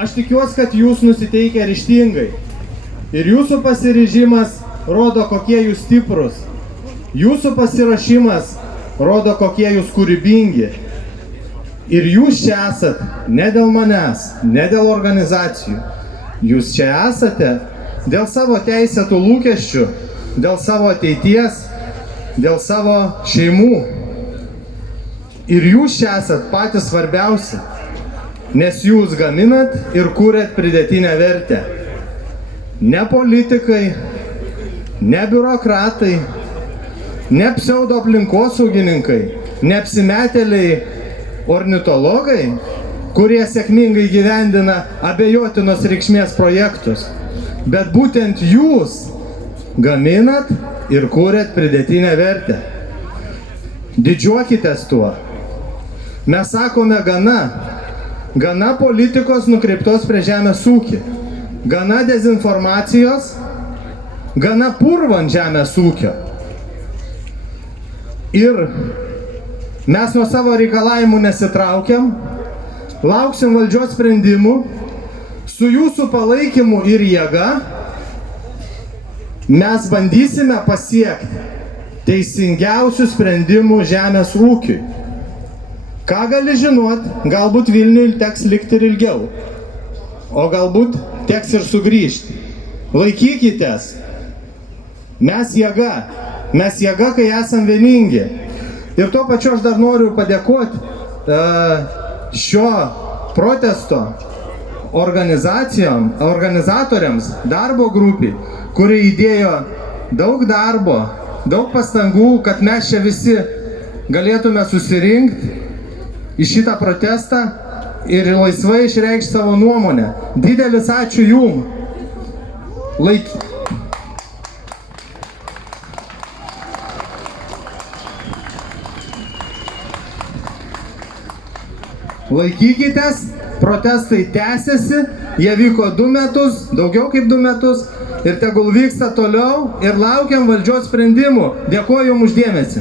Aš tikiuosi, kad jūs nusiteikia ryžtingai. Ir jūsų pasiryžimas rodo, kokie jūs stiprus. Jūsų pasiruošimas rodo, kokie jūs kūrybingi. Ir jūs čia esat ne dėl manęs, ne dėl organizacijų. Jūs čia esate dėl savo teisėtų lūkesčių, dėl savo ateities, dėl savo šeimų. Ir jūs čia esat patys svarbiausi, nes jūs gaminat ir kūrėt pridėtinę vertę. Ne politikai, ne biurokratai, ne pseudo aplinkosaugininkai, ne apsimetėliai ornitologai, kurie sėkmingai gyvendina abejotinos reikšmės projektus. Bet būtent jūs gaminat ir kūrėt pridėtinę vertę. Didžiuokitės tuo. Mes sakome gana politikos nukreiptos prie žemės ūkį, gana dezinformacijos, gana purvo ant žemės ūkio. Ir mes nuo savo reikalavimų nesitraukiam, lauksim valdžios sprendimų, su jūsų palaikymu ir jėga mes bandysime pasiekti teisingiausių sprendimų žemės ūkiui. Ką gali žinot, galbūt Vilniui teks likti ir ilgiau, o galbūt teks ir sugrįžti. Laikykitės. Mes jėga, kai esam vieningi. Ir tuo pačiu aš dar noriu padėkoti šio protesto organizatoriams, darbo grupiai, kurie įdėjo daug darbo, daug pastangų, kad mes čia visi galėtume susirinkti į šitą protestą ir laisvai išreikšti savo nuomonę. Didelis ačiū jum. Laikykitės, protestai tęsiasi, jie vyko 2 metus, daugiau kaip 2 metus ir tegul vyksta toliau ir laukiam valdžios sprendimų. Dėkuoju jums už dėmesį.